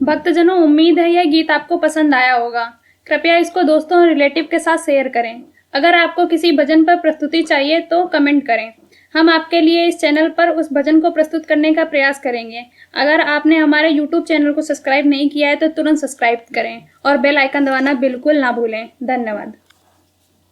भक्तजनों, उम्मीद है यह गीत आपको पसंद आया होगा। कृपया इसको दोस्तों और रिलेटिव के साथ शेयर करें। अगर आपको किसी भजन पर प्रस्तुति चाहिए तो कमेंट करें। हम आपके लिए इस चैनल पर उस भजन को प्रस्तुत करने का प्रयास करेंगे। अगर आपने हमारे YouTube चैनल को सब्सक्राइब नहीं किया है तो तुरंत सब्सक्राइब करें और बेल आइकन दबाना बिल्कुल ना भूलें। धन्यवाद।